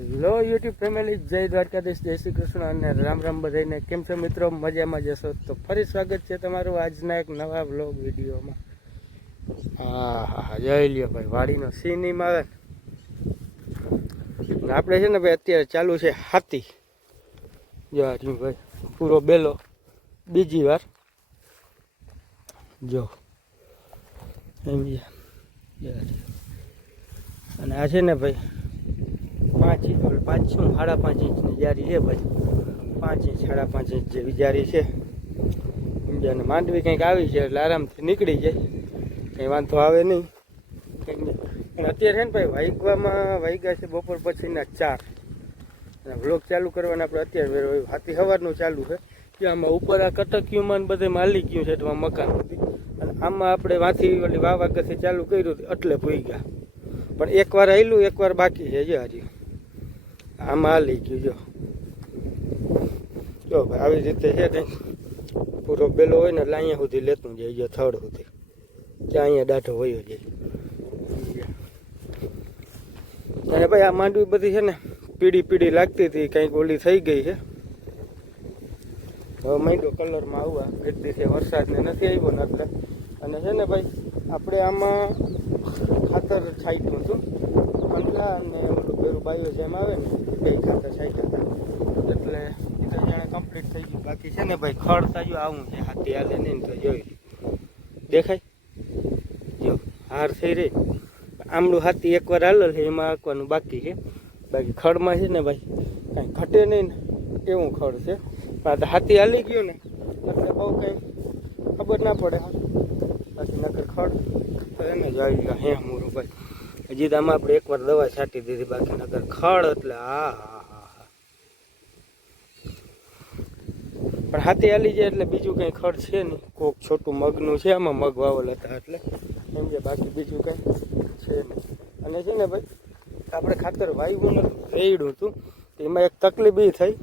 Hello YouTube family, જય દ્વારકાધીશ, જય શ્રી કૃષ્ણ અને રામ રામ બધાને. કેમ છો મિત્રો? મજામાં જશો તો ફરી સ્વાગત છે તમારું આજના એક નવા બ્લોગ વિડીયોમાં. હા હા જય લ્યો ભાઈ, વાડીનો સીનીમ આવે ને આપણે છે ને ભાઈ, અત્યારે ચાલુ છે હાથી. જો હાથી ભાઈ, પૂરો બેલો. બીજી વાર. જો. એમ. અને આ છે ને ભાઈ પાંચ ઇંચ પાંચ શું, સાડા પાંચ ઇંચની જારી છે ભાઈ. પાંચ ઇંચ, સાડા પાંચ ઇંચ જેવી જારી છે. અને માંડવી કંઈક આવી છે એટલે આરામથી નીકળી જાય. કંઈ વાંધો આવે નહીં. કંઈક નહીં. અત્યારે છે ને ભાઈ વાઈગવામાં વાઈગા છે બપોર પછીના ચાર. વ્લોગ ચાલુ કરવાના આપણે અત્યારે હાથી સવારનું ચાલુ છે. કે આમાં ઉપર આ કટકીયુમાં ને બધે માલી ગયું છે એટલે મકાન અને આમાં આપણે વાંથી ઓલી વાવ આગળથી ચાલુ કર્યું એટલે ભૂઈ ગયા. પણ એકવાર આવેલું એકવાર બાકી છે જે હજી. આમાં હાલી ગયું જો. જો ભાઈ, આવી રીતે છે ને, પૂરો બેલો હોય ને એટલે અહીંયા સુધી લેતું જાય જો થડ સુધી. ત્યાં અહીંયા દાઢો વયો જાય. અને ભાઈ, આ માંડવી બધી છે ને, પીળી પીળી લાગતી હતી, કંઈક ઓલી થઈ ગઈ છે. હવે માંડો કલરમાં આવવા એક દિવસે વરસાદને નથી આવ્યો ને એટલે. અને છે ને ભાઈ, આપણે આમાં ખાતર છાંટ્યું હતું. કંડલા અને ઓલું પેલું જેમ આવે ને ખાતા ખાતર ખાતા એટલે એ તો જાણે કમ્પ્લીટ થઈ ગયું. બાકી છે ને ભાઈ, ખડ તાજુ આવું છે, હાથી હાલે નહીં તો જોઈ દેખાય? જો, હાર થઈ રહી. આમળું હાથી એકવાર હાલો છે, એમાં આંકવાનું બાકી છે. બાકી ખડમાં છે ને ભાઈ, કાંઈ ઘટે નહીં ને, એવું ખડ છે. પણ હાથી હાલી ગયું ને, એટલે બહુ કંઈ ખબર ના પડે. બાકી નકર ખડ તો એને જ આવી ગયા, હે મોરું ભાઈ. હજી તો આમાં આપણે એકવાર દવા છાંટી દીધી બાકી નગર ખડ એટલે હા હા પણ હાથે હાલી જાય એટલે બીજું કંઈ ખડ છે નહીં. કોક છોટું મગનું છે, આમાં મગ વાવેલ હતા એટલે એમ કે બાકી બીજું કંઈ છે નહીં. અને છે ને ભાઈ, આપણે ખાતર નતું રેડ્યું હતું. તો એમાં એક તકલીફ એ થઈ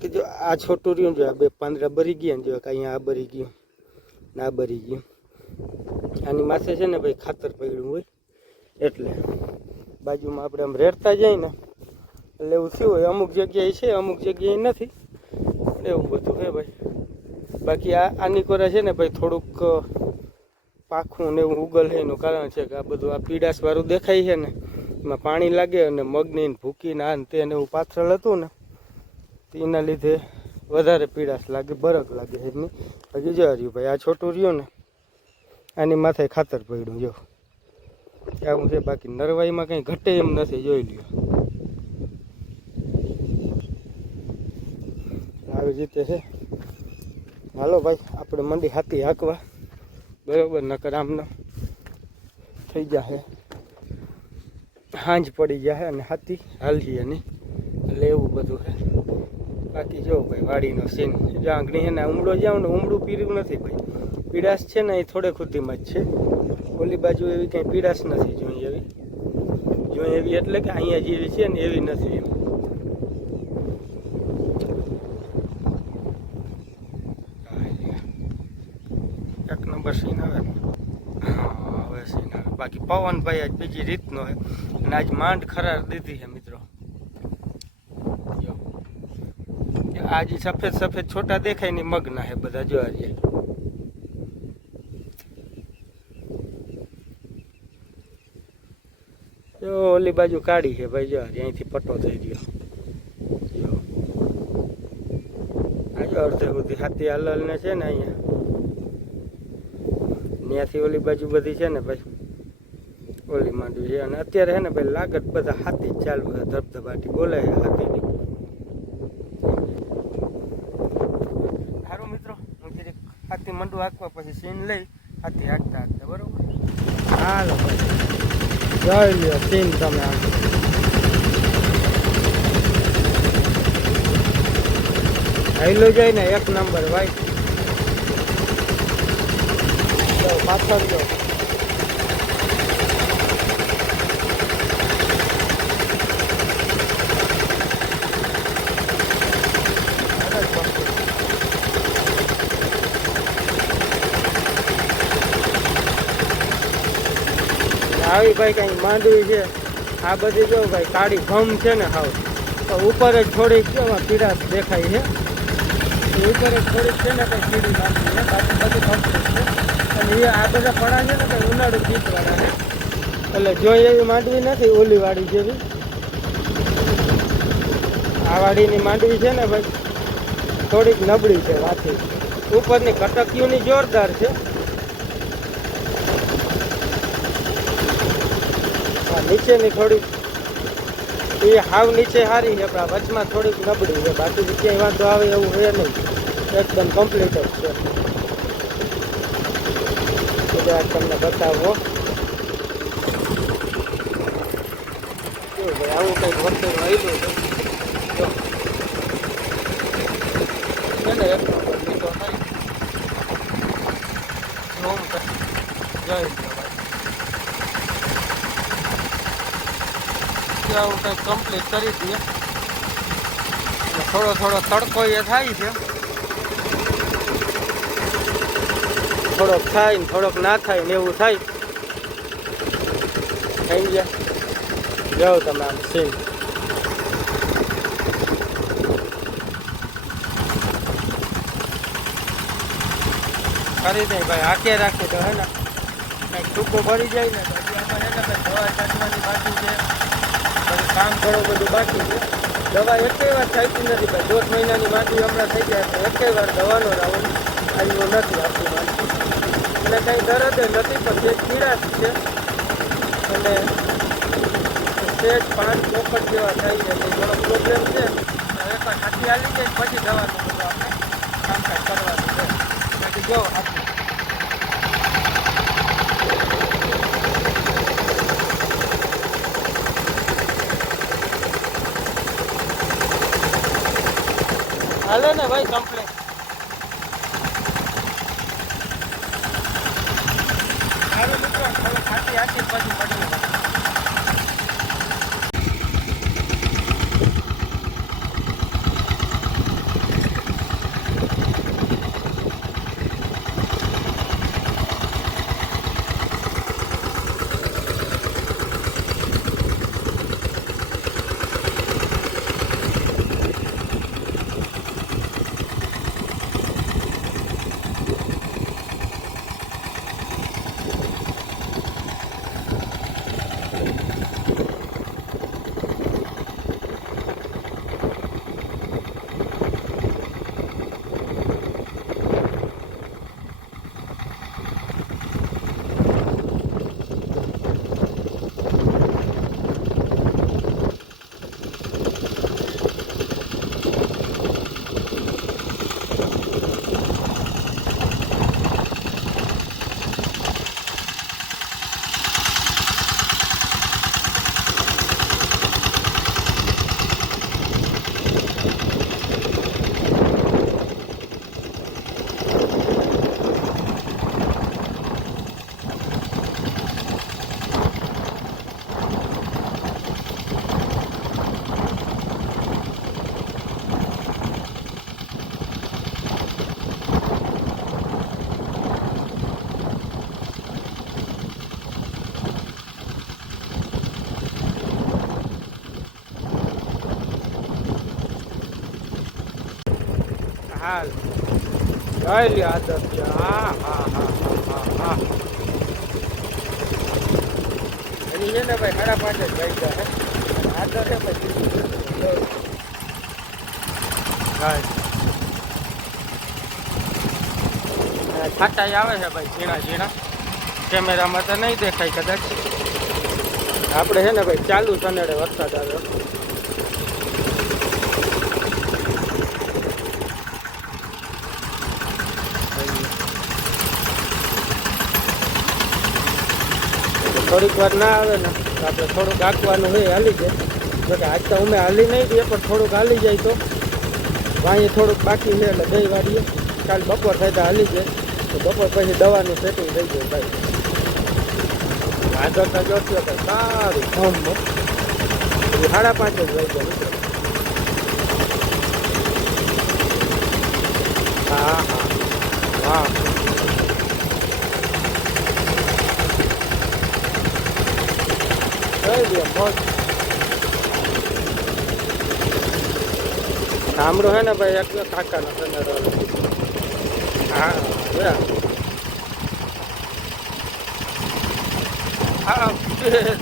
કે જો આ છોટું રહ્યું જો આ બે પાંદડા ભરી ગયા ને જો અહીંયા આ ભરી ગયું ને ભરી ગયું. આની માથે છે ને ભાઈ ખાતર પડ્યું હોય. એટલે બાજુમાં આપણે આમ રેડતા જઈએ ને, એટલે એવું થયું હોય, અમુક જગ્યાએ છે, અમુક જગ્યાએ નથી. એવું બધું હે ભાઈ. બાકી આ, આની કોરા છે ને ભાઈ થોડુંક પાખું ને એવું ઉગલ એનું કારણ છે કે આ બધું આ પીડાશવાળું દેખાય છે ને, એમાં પાણી લાગે અને મગની ભૂકીને આ ને તેને એવું પાથરલ હતું ને તેના લીધે વધારે પીડાશ લાગે બરક લાગે એમની. હજી જો રહ્યું ભાઈ આ છોટું રહ્યું ને, આની માથે ખાતર પડ્યું, જો. આવું છે, બાકી નરવાઈમાં કંઈ ઘટે એમ નથી, જોઈ લ્યો. આવી રીતે છે. હાલો ભાઈ, આપણે મંડી હાથી હાંકવા. બરોબર, નકર આમનો થઈ જશે હાંજ પડી જશે અને હાથી હાલજી એની એટલે એવું બધું છે. બાકી જો ભાઈ, વાડીનો સીન જો આંગળી એને ઉમડો જાવ ને ઉમડું પીર્યું નથી ભાઈ. પીડાશ છે ને એ થોડે ખુદીમાં જ છે. ઓલી બાજુ એવી કંઈ પીડાશ નથી જોઈ એવી. જોઈ એવી એટલે કે અહીંયા જેવી છે ને એવી નથી એમ. એક નંબર સીન આવે. હા, હવે સીન બાકી પવનભાઈ આજ બીજી રીતનો છે. અને આજ માંડ ખરાર દીધી છે મિત્રો. આજ સફેદ સફેદ છોટા દેખાય ને મગના છે બધા જોવા આજે જો ઓલી બાજુ કાઢી છે, ભાઈ જો આજે અહીંથી પટ્ટો થઈ ગયો. જો. આ અડધે સુધી હાથી હાલલ ને છે ને અહીંયા. ત્યાંથી ઓલી બાજુ બધી છે ને ભાઈ, ઓલી માંડવી છે. અને અત્યારે છે ને ભાઈ લાગત બધા હાથી જ ચાલુ છે, ધબધબાટી બોલે છે હાથીની. સારું મિત્રો હાથી મંડું હાંકવા પછી સીન લઈ, હાથી હાંકતા હાંકતા, બરોબર? હાલો. જોઈ લ્યો સીન તમે આમ હાઈલો જાય ને એક નંબર ભાઈ પાછળ જો આવી ભાઈ કઈ માંડવી છે? આ બધી જો ભાઈ કાળી ઘમ છે ને હાવ, તો ઉપર જ થોડીક પીડા દેખાય છે. ઉપર જ થોડીક છે ને કંઈ પીડી નાખી છે. બાકી બધું કમ્પ્લીટ છે. અને એ આ બધા પડા છે ને કંઈ ઉનાળુ પીકવાળા છે. એટલે જોઈ એવી માંડવી નથી ઓલી વાળી જેવી. આ વાડીની માંડવી છે ને ભાઈ, થોડીક નબળી છે વાથી. ઉપરની કટકીઓની જોરદાર છે આ નીચેની થોડીક, એ હાવ નીચે સારી છે, પણ વચમાં થોડીક નબળી છે. બાકી ક્યાંય વાંધો આવે એવું છે નહીં. એકદમ કમ્પ્લીટ જ છે. એટલે તમને બતાવો. આવું કંઈક વસ્તુ રહેલું છે. ને એક નંબર થાય ઝૂમ કરી જોઈ લો ભાઈ કે આવું કંઈક કમ્પ્લીટ કરી દઈએ થોડો થોડો તડકો એ થાય છે. થોડોક થાય ને થોડોક ના થાય ને એવું થાય. થઈ ગયા. જાઓ તમે આમ સીન કરી દે ભાઈ હાકે રાખી દો, હે ને? ટૂંકો ભરી જાય ને તો હજી આમાં છે ને ભાઈ દવા છાંટવાની બાકી છે પછી કામ ઘણું બધું બાકી છે. દવા એકેય વાર થતી નથી ભાઈ દોઢ મહિનાની માટી હમણાં થઈ જાય તો એકેય વાર દવાનો રાઉન્ડ આવ્યો નથી આપણી માટી એટલે કંઈ દરદ નથી, પણ જે પીડા છે. અને સેજ પાંચ ચોપટ જેવા થાય છે તો થોડો પ્રોબ્લેમ છે. હવે પણ હાથી હાલી જાય, પછી દવાનું બધું આપણે કામકાજ કરવાનું છે. બાકી જો હાથી હાલે ને ભાઈ કમ્પ્લેટ સારું મિત્રો થોડું ખાતી હાથી પછી પડી હાલ. જોઈ યાદવ હા હા હા હા હા છે ને ભાઈ સાડા જ ગઈ છે આદત છે ભાઈ છાટા આવે છે ભાઈ ઝીણા ઝીણા. કેમેરામાં તો નહીં દેખાય કદાચ. આપણે છે ને ભાઈ ચાલુ સનેડે વરસાદ આવ્યો. થોડીક વાર ના આવે ને, તો આપણે થોડુંક આંકવાનું હોય, હાલી જાય. જો આજ તો અમે હાલી નહીં દઈએ, પણ થોડુંક હાલી જાય તો. વાંહી થોડુંક બાકી છે એટલે ગઈ વાળીએ. કાલ બપોર થાય તો હાલી જાય. તો બપોર પછી દવાનું સેટિંગ થઈ જાય ભાઈ. આગળ તો જોશો તો સારું. ફોર્મમાં સાડા પાંચ જ રહી મિત્રો. હા હા. હા ગામડું હે ને ભાઈ એકલો કાકાનો હા હા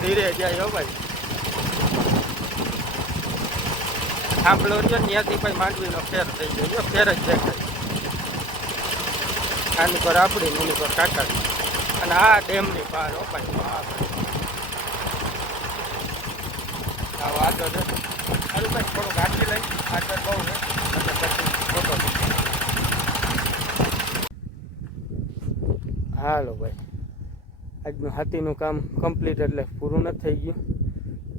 ધીરે જાય ભાઈ. આ બ્લોરિયો ત્યાંથી ભાઈ માંડવીનો ફેર થઈ ગયો. ફેર જ દેખાય. આની પર આપણી, એની પર કાકાની. અને આ ડેમની બહાર હો ભાઈ. વાહ. આગળ છે સારું થોડુંક આટલી લઈ. હાલો, ભાઈ. આજનું હાથીનું કામ કમ્પ્લીટ એટલે પૂરું નથી થઈ ગયું.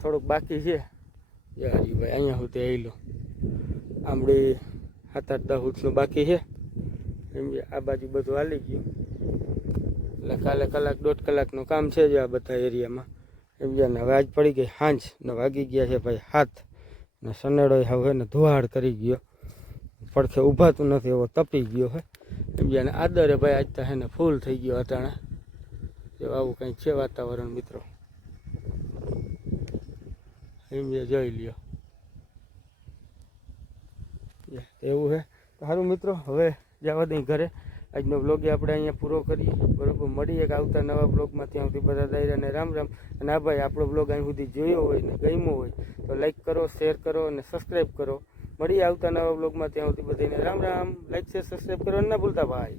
થોડુંક બાકી છે. યારી ભાઈ, અહીંયા સુધી આવેલું આમળી સાત આઠ દસ ફૂટનું બાકી છે. એમ આ બાજુ બધું હાલી ગયું. એટલે કાલે કલાક દોઢ કલાકનું કામ છે જ આ બધા એરિયામાં. કે આજ પડી ગઈ, હાંજ, ને વાગી ગયા છે ભાઈ હાથ, ને સનેડો હવે ને ધુવાડ કરી ગયો. પડખે ઊભાતું નથી, એવો તપી ગયો હે. કે આદરે ભાઈ આજ તો હે ને ફૂલ થઈ ગયો અટાણે. જો આવું કંઈ છે વાતાવરણ, મિત્રો? એમ જોઈ લ્યો. એવું તો સારું મિત્રો, હવે જવા દઈ ઘરે. આજનો બ્લોગ આપણે અહીંયા પૂરો કરીએ. બરોબર, મળીએ કે આવતા નવા બ્લોગમાં ત્યાં સુધી બધા દાયરાને રામ રામ. અને આ ભાઈ, આપણો બ્લોગ અહીં સુધી જોયો હોય ને ગમ્યો હોય, તો લાઈક કરો શેર કરો અને સબસ્ક્રાઈબ કરો. મળીએ આવતા નવા બ્લોગમાં ત્યાં સુધી બધાને Ram Ram. Like share subscribe કરો ના ભૂલતા ભાઈ.